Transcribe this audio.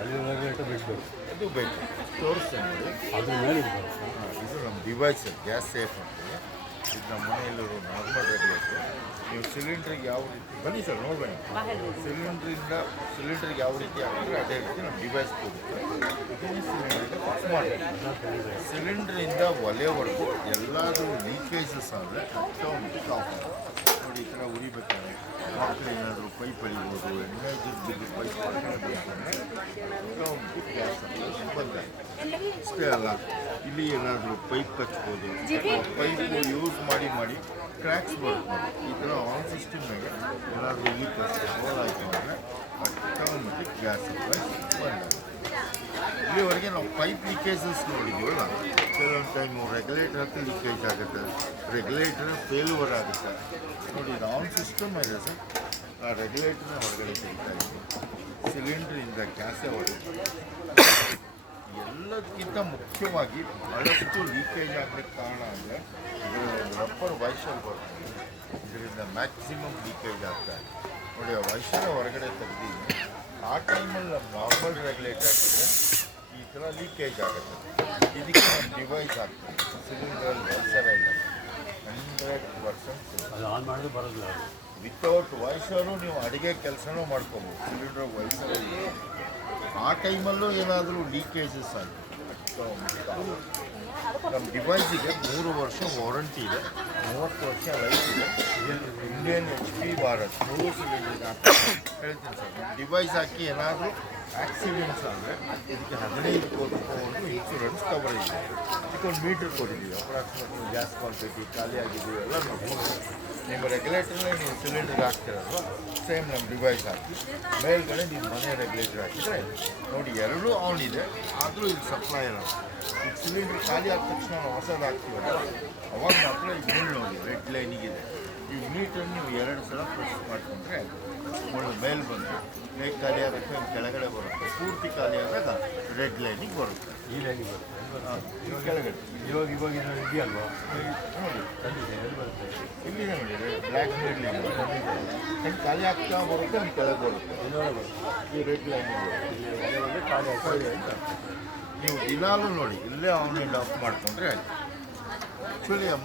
ಅಲ್ಲಿ ರೆಗ್ಯುಲೇಟರ್ ಬೇಕು, ಅದು ಬೇಕು ತೋರಿಸ್ತೇನೆ ನೋಡಿ. ಅದ್ರ ಮೇಲೆ ಇದು ನಮ್ಮ ಡಿವೈಸ್ ಗ್ಯಾಸ್ ಸೇಫ್ ಅಂತ. ಇದು ನಮ್ಮ ಮನೆಯಲ್ಲಿರೋ ನಾರ್ಮಲ್ ರೆಗ್ಯುಲೇಟರ್. ನೀವು ಸಿಲಿಂಡ್ರಿಗೆ ಯಾವ ರೀತಿ ಬನ್ನಿ ಸರ್ ನೋಡಬೇಡಿ, ಸಿಲಿಂಡ್ರಿಗೆ ಯಾವ ರೀತಿ ಆಗಿದ್ರೆ ಅದೇ ರೀತಿ ನಮ್ಮ ಡಿವೈಸ್ ಕೊಡುತ್ತೆ. ಇದನ್ನೇ ಸಿಲಿಂಡ್ರಿಗೆ ಫಿಕ್ಸ್ ಮಾಡಿ ಸಿಲಿಂಡ್ರಿಂದ ಒಲೆವರೆಗೂ ಎಲ್ಲಾದರೂ ಲೀಕೇಜಸ್ ಆದರೆ ಆಟೋಮೆಟಿಕ್ ಆಫ್ ನೋಡಿ. ಈ ಥರ ಉರಿಬೇಕಾದ್ರೆ ಮಕ್ಕಳು ಏನಾದರೂ ಪೈಪ್ ಎಳಿಬೋದು, ಎಣ್ಣೆ ಬಿದ್ದು ಪೈಪ್ ಆಟೋಮೆಟಿಕ್ ಗ್ಯಾಸ್ ಬಂದ. ಅಷ್ಟೇ ಅಲ್ಲ, ಇಲ್ಲಿ ಏನಾದರೂ ಪೈಪ್ ಕಚ್ಬೋದು, ಪೈಪು ಯೂಸ್ ಮಾಡಿ ಕ್ರ್ಯಾಕ್ಸ್ ಬರುತ್ತೆ. ಈ ಥರ ಆನ್ ಸಿಸ್ಟಮ್ನಾಗ ಏನಾದರೂ ಲೀಕ್ ಹೋಲ್ ಆಯಿತು ಅಂದರೆ ಆಟೋಮೆಟಿಕ್ ಗ್ಯಾಸ್ ಸಪ್ಲೈ ಬಂದ. ಇಲ್ಲಿವರೆಗೆ ನಾವು ಪೈಪ್ ಲೀಕೇಜಸ್ ನೋಡಿದ್ದೀವಲ್ಲ, ಕೆಲವೊಂದು ಟೈಮು ರೆಗ್ಯುಲೇಟರ್ ಹತ್ರ ಲೀಕೇಜ್ ಆಗುತ್ತೆ, ರೆಗ್ಯುಲೇಟರ್ ಫೇಲ್ಯೂರ್ ಆಗುತ್ತೆ ನೋಡಿ. ಇದು ಆನ್ ಸಿಸ್ಟಮ್ ಇದೆ ಸರ್. ಆ ರೆಗ್ಯುಲೇಟರ್ನ ಹೊರಗಡೆ ತೆಗಿತಾ ಇದ್ದೀವಿ, ಸಿಲಿಂಡ್ರಿಂದ ಗ್ಯಾಸೇ ಹೊರಗೆ. ಎಲ್ಲದಕ್ಕಿಂತ ಮುಖ್ಯವಾಗಿ ಭಾಳಷ್ಟು ಲೀಕೇಜ್ ಆಗಲಿಕ್ಕೆ ಕಾರಣ ಅಂದರೆ ಇದರ ರಬ್ಬರ್ ವೈಶರ್ ಬರುತ್ತೆ, ಇದರಿಂದ ಮ್ಯಾಕ್ಸಿಮಮ್ ಲೀಕೇಜ್ ಆಗ್ತಾಯಿದೆ ನೋಡಿ. ಆ ವೈಶರ ಹೊರಗಡೆ ತೆಗೆದಿದ್ದೀನಿ. ಆ ಟೈಮಲ್ಲಿ ನಮ್ಮ ನಾರ್ಮಲ್ ರೆಗ್ಯುಲೇಟರ್ ಹಾಕಿದರೆ ಈ ಥರ ಲೀಕೇಜ್ ಆಗುತ್ತೆ. ಇದಕ್ಕೆ ನಮ್ಮ ಡಿವೈಸ್ ಆಗ್ತದೆ, ಸಿಲಿಂಡ್ರಲ್ಲಿ ವೈಶರ ಇಲ್ಲ, 100% ಅದು ಆನ್ ಮಾಡಿದ್ರೆ ಬರೋದಿಲ್ಲ. ಅದು ವಿತೌಟ್ ವೈಶರು ನೀವು ಅಡುಗೆ ಕೆಲಸನೂ ಮಾಡ್ಕೊಬೋದು. ಸಿಲಿಂಡರ್ ವೈಶರ್ ಆ ಟೈಮಲ್ಲೂ ಏನಾದರೂ ಲೀಕೇಜಸ್ ಆಗಿದೆ. ನಮ್ಮ ಡಿವೈಸಿಗೆ 3 ವರ್ಷ ವಾರಂಟಿ ಇದೆ, 30 ವರ್ಷ ಲೈಫ್ ಇದೆ. ಇಂಡಿಯನ್ HP ಭಾರತ್ 3 ಸಿಲಿಂಡರ್ಗೆ ಹೇಳ್ತೀನಿ ಸರ್. ನಮ್ಮ ಡಿವೈಸ್ ಹಾಕಿ ಏನಾದರೂ ಆಕ್ಸಿಡೆಂಟ್ಸ್ ಆದರೆ ಇದಕ್ಕೆ 15 ಕೋಟಿ ರೂಪಾಯಿ ಇನ್ಶೂರೆನ್ಸ್ ಕವರೇಜ್ ಇದೆ. ಇದಕ್ಕೊಂದು ಮೀಟ್ರ್ ಕೊಟ್ಟಿದ್ದೀವಿ, ಅಪ್ರಾಕ್ಸಿಮೇಟ್ಲಿ ಗ್ಯಾಸ್ ಕ್ವಾಂಟಿಟಿ ಖಾಲಿ ಆಗಿದ್ದೀವಿ ಎಲ್ಲ ನೋಡ್ಬೋದು. ನಿಮ್ಮ ರೆಗ್ಯುಲೇಟರ್ನೇ ನೀವು ಸಿಲಿಂಡರ್ಗೆ ಹಾಕ್ತಿರಲ್ವ, ಸೇಮ್ ನಮ್ಮ ಡಿವೈಸ್ ಹಾಕಿ ಮೇಲ್ಗಡೆ ನೀವು ಮನೆ ರೆಗ್ಯುಲೇಟರ್ ಹಾಕಿದರೆ ನೋಡಿ ಎರಡೂ ಆನ್ ಇದೆ, ಆದರೂ ಇದು ಸಪ್ಲೈ ಇರೋದು. ಈಗ ಸಿಲಿಂಡರ್ ಖಾಲಿ ಆದ ತಕ್ಷಣ ನಾವು ಹೊಸದು ಹಾಕ್ತೀವಲ್ಲ, ಅವಾಗ ಮಾತ್ರ ಈಗ ಮೇಲೆ ನೋಡಿ ರೆಡ್ ಲೈನಿಗಿದೆ. ಈ ಮೀಟರ್ ನೀವು 2 ಸಲ ಪ್ರೆಸ್ ಮಾಡಿಕೊಂಡ್ರೆ ಒಳ್ಳೆ ಮೇಲೆ ಬಂದು ಹೇಗೆ ಖಾಲಿ ಆಗುತ್ತೆ ಕೆಳಗಡೆ ಬರುತ್ತೆ. ಪೂರ್ತಿ ಖಾಲಿ ಆದಾಗ ರೆಡ್ ಲೈನಿಗೆ ಬರುತ್ತೆ, ಈ ಲೈನಿಗೆ ಬರುತ್ತೆ. ಇವಾಗ ಕೆಳಗಡೆ ಇವಾಗ ಇದು ಇದೆಯಲ್ವಾ ನೋಡಿ, ಎಲ್ಲಿ ಬರುತ್ತೆ? ಇಲ್ಲಿದೆ ನೋಡಿ ಬ್ಲ್ಯಾಕ್ ರೆಡ್ ಲೈನ್ ಹೆಂಗೆ ಖಾಲಿ ಆಗ್ತಾ ಬರುತ್ತೆ, ಹಂಗೆ ಕೆಳಗೆ ಬರುತ್ತೆ. ಈ ರೆಡ್ ಲೈನ್ ಖಾಲಿ ಆಗ್ತಾ ಇದೆ ಅಂತ ನೀವು ದಿನಾಲೂ ನೋಡಿ ಇಲ್ಲೇ ಆನ್ ಆ್ಯಂಡ್ ಆಫ್ ಮಾಡಿಕೊಂಡ್ರೆ ಆ್ಯಕ್ಚುಲಿ